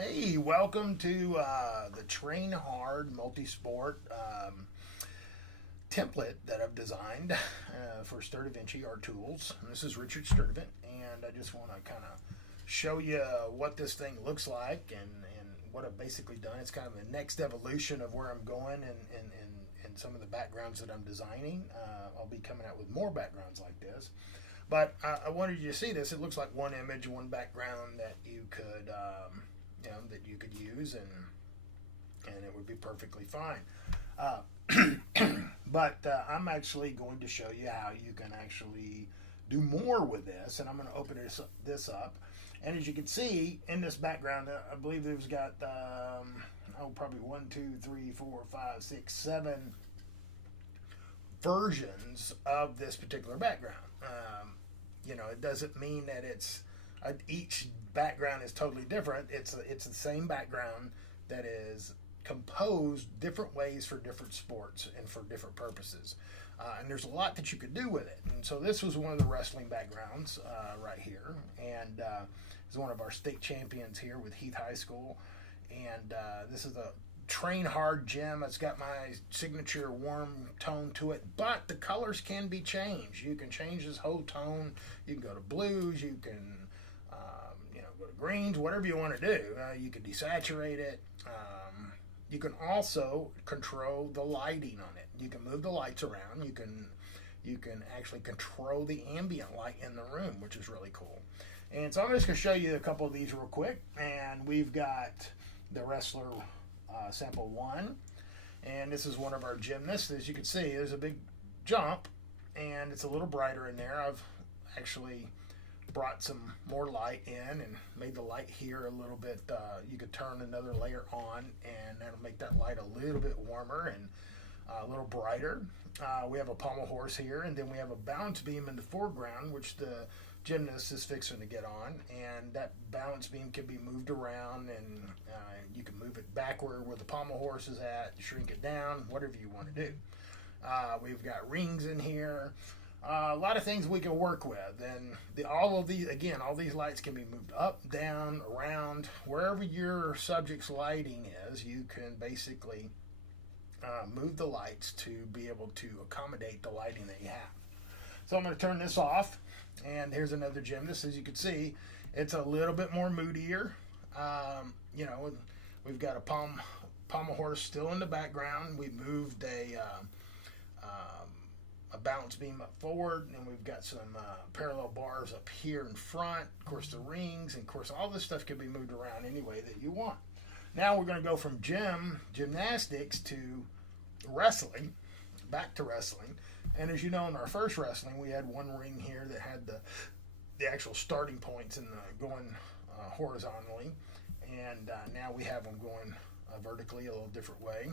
Hey, welcome to the Train Hard Multi-Sport template that I've designed for Sturdavinci, our tools. And this is Richard Sturdevant, and I just want to kind of show you what this thing looks like and what I've basically done. It's kind of the next evolution of where I'm going and some of the backgrounds that I'm designing. I'll be coming out with more backgrounds like this. But I wanted you to see this. It looks like one image, one background that you could that you could use, and it would be perfectly fine. Uh, but I'm actually going to show you how you can actually do more with this, and I'm going to open this up. And as you can see in this background, I believe there's got probably 1, 2, 3, 4, 5, 6, 7 versions of this particular background. It doesn't mean that it's each background is totally different. It's the same background that is composed different ways for different sports and for different purposes. And there's a lot that you could do with it. And so this was one of the wrestling backgrounds right here. And it's one of our state champions here with Heath High School. And this is a Train Hard gem. It's got my signature warm tone to it, but the colors can be changed. You can change this whole tone. You can go to blues. You can go to greens, whatever you want to do. You can desaturate it. You can also control the lighting on it. You can move the lights around. You can actually control the ambient light in the room, which is really cool. And so I'm just going to show you a couple of these real quick. And we've got the wrestler sample 1. And this is one of our gymnasts. As you can see, there's a big jump, and it's a little brighter in there. I've actually brought some more light in and made the light here a little bit. You could turn another layer on, and that'll make that light a little bit warmer and a little brighter. We have a pommel horse here, and then we have a balance beam in the foreground, which the gymnast is fixing to get on. And that balance beam can be moved around, and you can move it backward where the pommel horse is at, shrink it down, whatever you want to do. We've got rings in here. A lot of things we can work with, and all these lights can be moved up, down, around, wherever your subject's lighting is. You can basically move the lights to be able to accommodate the lighting that you have. So I'm going to turn this off, and here's another gymnast. As you can see, it's a little bit more moodier. We've got a pommel horse still in the background. We moved a balance beam up forward, and we've got some parallel bars up here in front. Of course, the rings, and of course, all this stuff can be moved around any way that you want. Now we're going to go from gymnastics to wrestling, back to wrestling. And as you know, in our first wrestling, we had one ring here that had the actual starting points and going horizontally, and now we have them going vertically a little different way.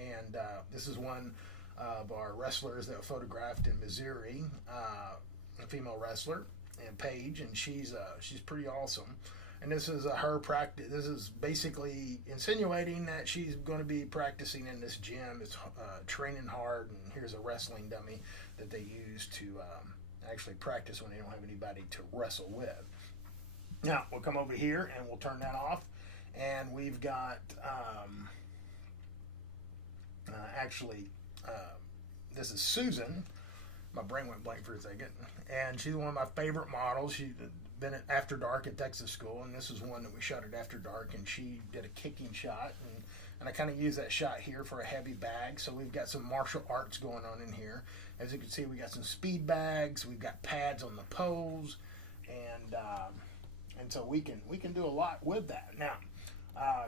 And this is one of our wrestlers that were photographed in Missouri, a female wrestler, and Paige, and she's pretty awesome. And this is her practice. This is basically insinuating that she's going to be practicing in this gym. It's training hard, and here's a wrestling dummy that they use to actually practice when they don't have anybody to wrestle with. Now we'll come over here and we'll turn that off, and we've got this is Susan. My brain went blank for a second. And she's one of my favorite models. She's been at After Dark at Texas School, and this is one that we shot at After Dark, and she did a kicking shot. And I kind of use that shot here for a heavy bag. So we've got some martial arts going on in here. As you can see, we got some speed bags. We've got pads on the poles. And so we can do a lot with that. Now,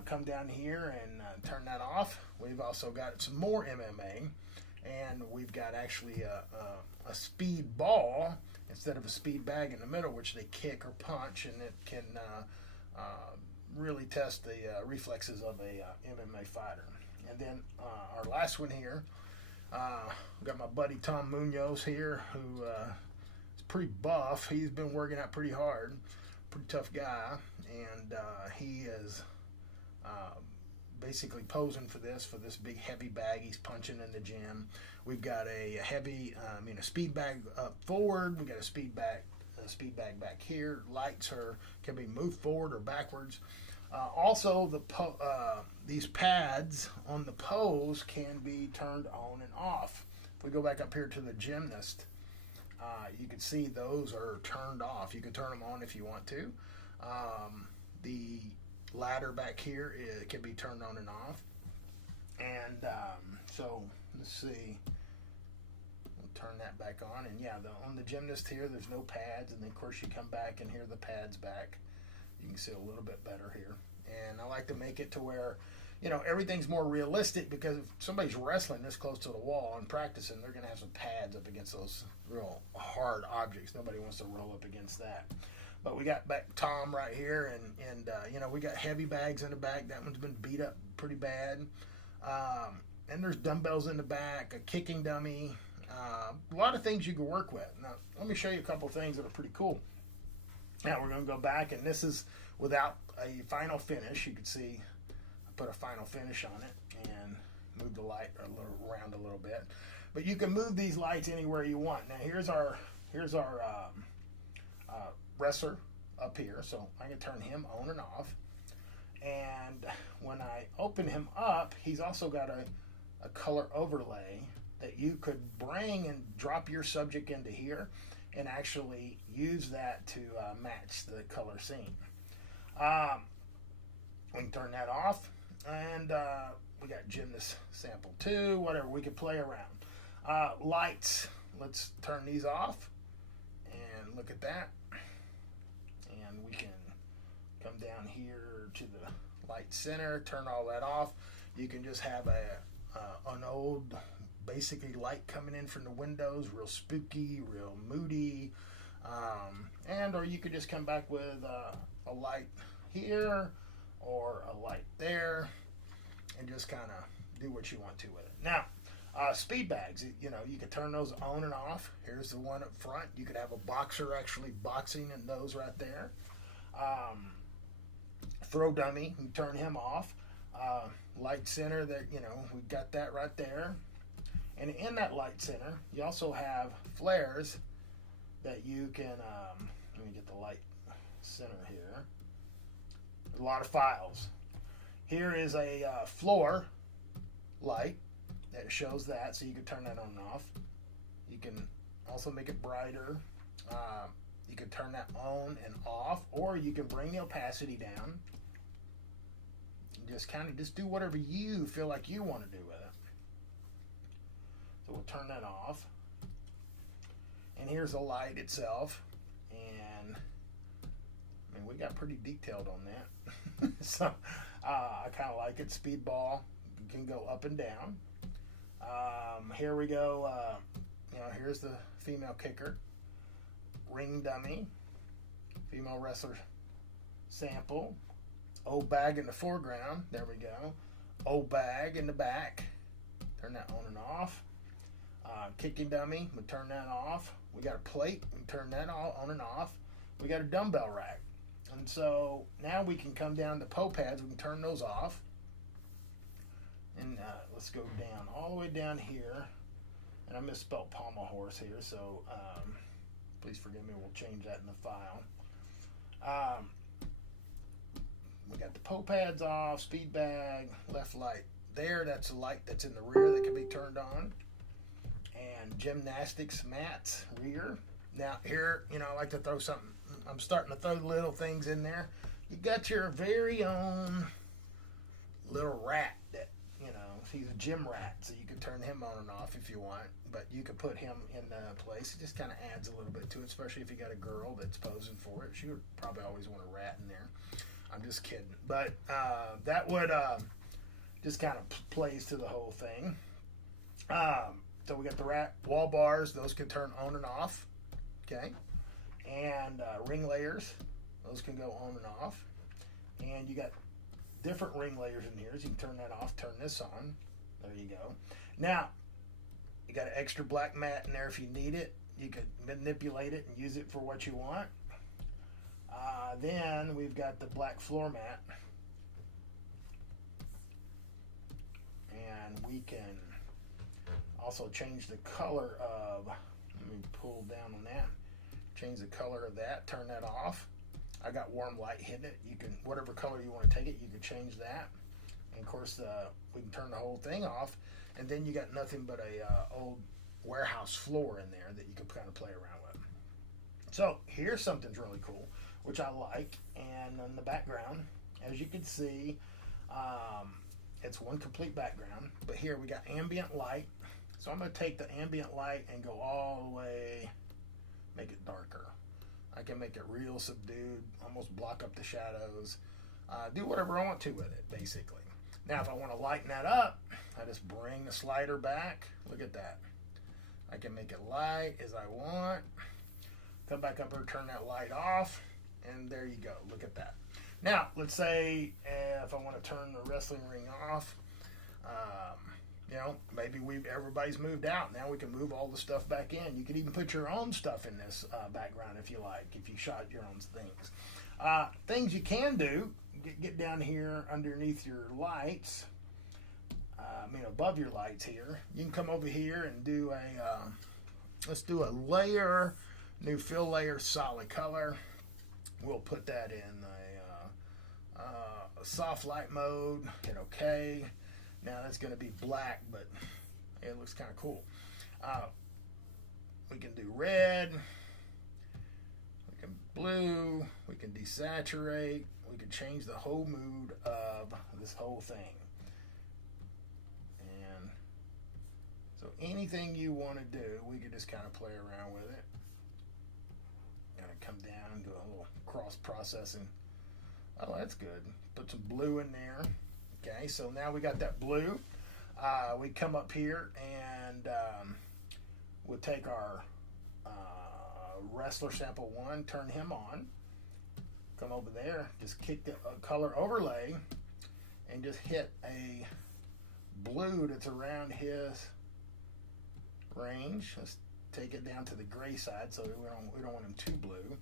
come down here and turn that off. We've also got some more MMA, and we've got actually a speed ball instead of a speed bag in the middle, which they kick or punch, and it can really test the reflexes of a MMA fighter. And then our last one here, we've got my buddy Tom Munoz here, who is pretty buff. He's been working out pretty hard, pretty tough guy, and he is basically posing for this big heavy bag he's punching in the gym. We've got a speed bag up forward. We got a speed bag back here. Lights can be moved forward or backwards. Also, these pads on the pose can be turned on and off. If we go back up here to the gymnast, you can see those are turned off. You can turn them on if you want to. The ladder back here can be turned on and off. And so let's see. We'll turn that back on. And yeah, on the gymnast here, there's no pads. And then, of course, you come back and here the pads back. You can see a little bit better here. And I like to make it to where, you know, everything's more realistic, because if somebody's wrestling this close to the wall and practicing, they're going to have some pads up against those real hard objects. Nobody wants to roll up against that. But we got back Tom right here, and you know, we got heavy bags in the back. That one's been beat up pretty bad. And there's dumbbells in the back, a kicking dummy, a lot of things you can work with. Now, let me show you a couple things that are pretty cool. Now we're going to go back, and this is without a final finish. You can see I put a final finish on it and move the light around a little bit. But you can move these lights anywhere you want. Now here's our wrestler up here, so I can turn him on and off. And when I open him up, he's also got a color overlay that you could bring and drop your subject into here and actually use that to match the color scene. We can turn that off, and we got gymnast sample 2, whatever, we can play around. Lights, let's turn these off and look at that. And we can come down here to the light center, turn all that off. You can just have an old, basically light coming in from the windows, real spooky, real moody, or you could just come back with a light here or a light there and just kind of do what you want to with it. Now, speed bags, you know, you can turn those on and off. Here's the one up front. You could have a boxer actually boxing in those right there. Throw dummy, you turn him off. Light center, that, you know, we got that right there. And in that light center, you also have flares that you can, let me get the light center here. There's a lot of files. Here is a floor light that shows that, so you can turn that on and off. You can also make it brighter. You can turn that on and off, or you can bring the opacity down. Just kind of just do whatever you feel like you want to do with it. So we'll turn that off. And here's the light itself. And I mean, we got pretty detailed on that. So I kind of like it. Speedball, you can go up and down. Here we go. You know, here's the female kicker. Ring dummy. Female wrestler sample. Old bag in the foreground. There we go. Old bag in the back. Turn that on and off. Kicking dummy. We turn that off. We got a plate. We turn that on and off. We got a dumbbell rack. And so now we can come down to PO pads. We can turn those off. And let's go down all the way down here. And I misspelled pommel horse here, so please forgive me. We'll change that in the file. We got the PO pads off, speed bag, left light there. That's a light that's in the rear that can be turned on. And gymnastics mats, rear. Now here, you know, I like to throw something. I'm starting to throw little things in there. You got your very own little rat that, you know, he's a gym rat, so you can turn him on and off if you want. But you could put him in place. It just kind of adds a little bit to it, especially if you got a girl that's posing for it. She would probably always want a rat in there. I'm just kidding. But that would just kind of plays to the whole thing. So we got the rat wall bars. Those can turn on and off. Okay. And ring layers. Those can go on and off. And you got different ring layers in here. So you can turn that off, turn this on. There you go. Now, you got an extra black mat in there if you need it. You could manipulate it and use it for what you want. Then we've got the black floor mat. And we can also change the color of, let me pull down on that, change the color of that, turn that off. I got warm light hitting it. You can, whatever color you want to take it, you can change that. And of course, we can turn the whole thing off, and then you got nothing but a old warehouse floor in there that you can kind of play around with. So here's something's really cool, which I like. And in the background, as you can see, it's one complete background. But here we got ambient light. So I'm going to take the ambient light and go all the way, make it darker. I can make it real subdued, almost block up the shadows. Do whatever I want to with it, basically. Now, if I want to lighten that up, I just bring the slider back. Look at that. I can make it light as I want. Come back up here, turn that light off, and there you go. Look at that. Now, let's say if I want to turn the wrestling ring off, you know, maybe everybody's moved out. Now we can move all the stuff back in. You can even put your own stuff in this background if you like, if you shot your own things. Things you can do, get down here underneath your lights, above your lights here. You can come over here and do let's do a layer, new fill layer, solid color. We'll put that in a soft light mode, hit OK. Now that's going to be black, but it looks kind of cool. We can do red, we can blue, we can desaturate, we can change the whole mood of this whole thing. And so anything you want to do, we can just kind of play around with it. Kind of come down and do a little cross processing. Oh, that's good. Put some blue in there. Okay, so now we got that blue. We come up here and we'll take our wrestler sample 1, turn him on. Come over there, just kick the color overlay and just hit a blue that's around his range. Let's take it down to the gray side so we don't want him too blue.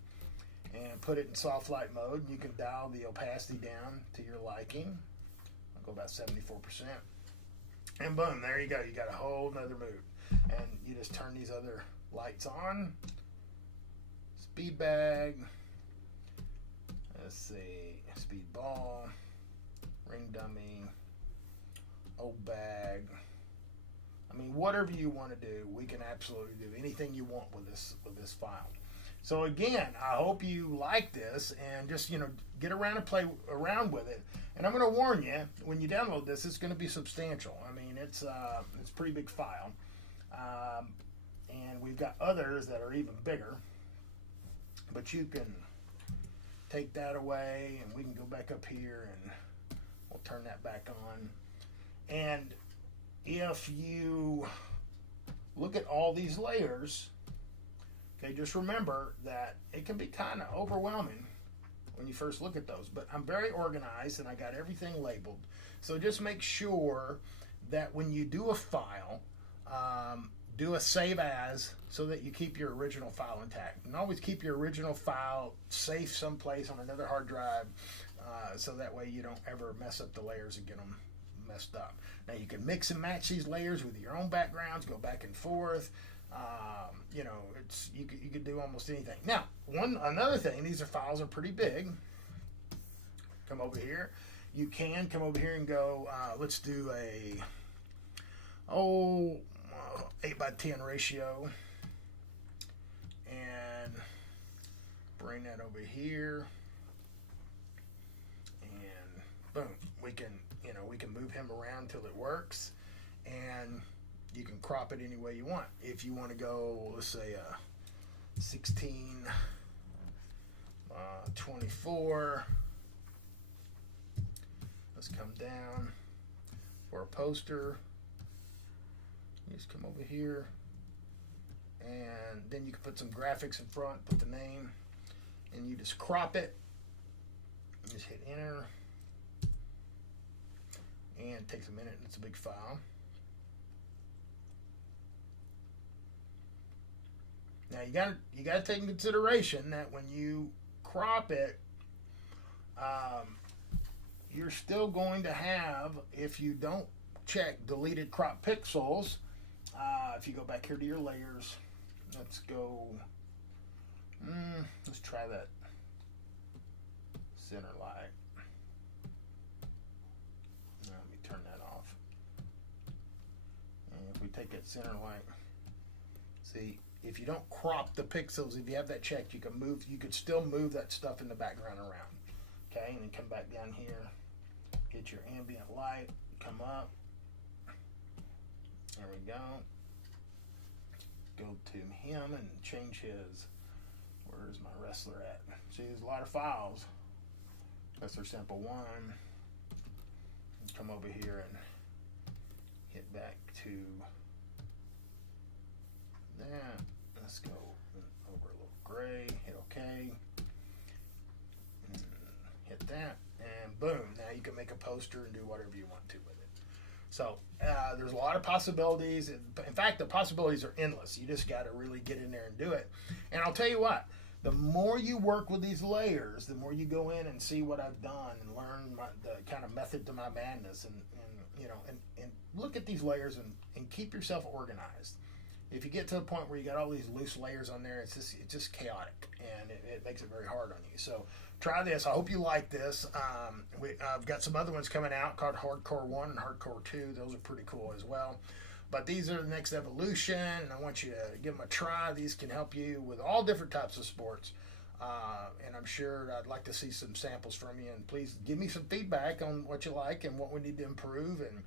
And put it in soft light mode. You can dial the opacity down to your liking. Go about 74%, and boom, there you go. You got a whole nother mood, and you just turn these other lights on. Speed bag, let's see, speed ball, ring dummy, old bag. I mean, whatever you want to do, we can absolutely do anything you want with this file. So again, I hope you like this and just, get around and play around with it. And I'm going to warn you, when you download this, it's going to be substantial. I mean, it's a pretty big file. And we've got others that are even bigger. But you can take that away and we can go back up here and we'll turn that back on. And if you look at all these layers, okay, just remember that it can be kind of overwhelming when you first look at those, but I'm very organized and I got everything labeled. So just make sure that when you do a file, do a save as so that you keep your original file intact. And always keep your original file safe someplace on another hard drive so that way you don't ever mess up the layers and get them messed up. Now you can mix and match these layers with your own backgrounds, go back and forth. You could do almost anything. Now, another thing, these files are pretty big. Come over here. You can come over here and go, let's do a 8:10 ratio. And bring that over here. And boom, we can move him around till it works. And you can crop it any way you want. If you want to go, let's say 16, 24. Let's come down for a poster. You just come over here, and then you can put some graphics in front, put the name, and you just crop it. You just hit enter, and it takes a minute, and it's a big file. Now you got to take in consideration that when you crop it, you're still going to have, if you don't check deleted crop pixels, if you go back here to your layers, let's go, let's try that. center light. Now let me turn that off. And if we take that center light, see, if you don't crop the pixels, if you have that checked, you can move. You could still move that stuff in the background around. Okay, and then come back down here, get your ambient light, come up. There we go. Go to him and change his. Where's my wrestler at? See, there's a lot of files. That's our sample one. Come over here and hit back to that. Let's go over a little gray. Hit OK. And hit that, and boom. Now you can make a poster and do whatever you want to with it. So there's a lot of possibilities. In fact, the possibilities are endless. You just got to really get in there and do it. And I'll tell you what, the more you work with these layers, the more you go in and see what I've done and learn the kind of method to my madness, and you know, and look at these layers and keep yourself organized. If you get to the point where you got all these loose layers on there, it's just chaotic, and it makes it very hard on you. So try this. I hope you like this. I've got some other ones coming out called Hardcore 1 and Hardcore 2. Those are pretty cool as well. But these are the next evolution, and I want you to give them a try. These can help you with all different types of sports. And I'm sure I'd like to see some samples from you. And please give me some feedback on what you like and what we need to improve. And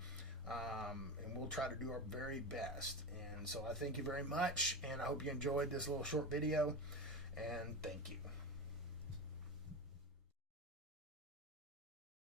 we'll try to do our very best. And so I thank you very much. And I hope you enjoyed this little short video. And thank you.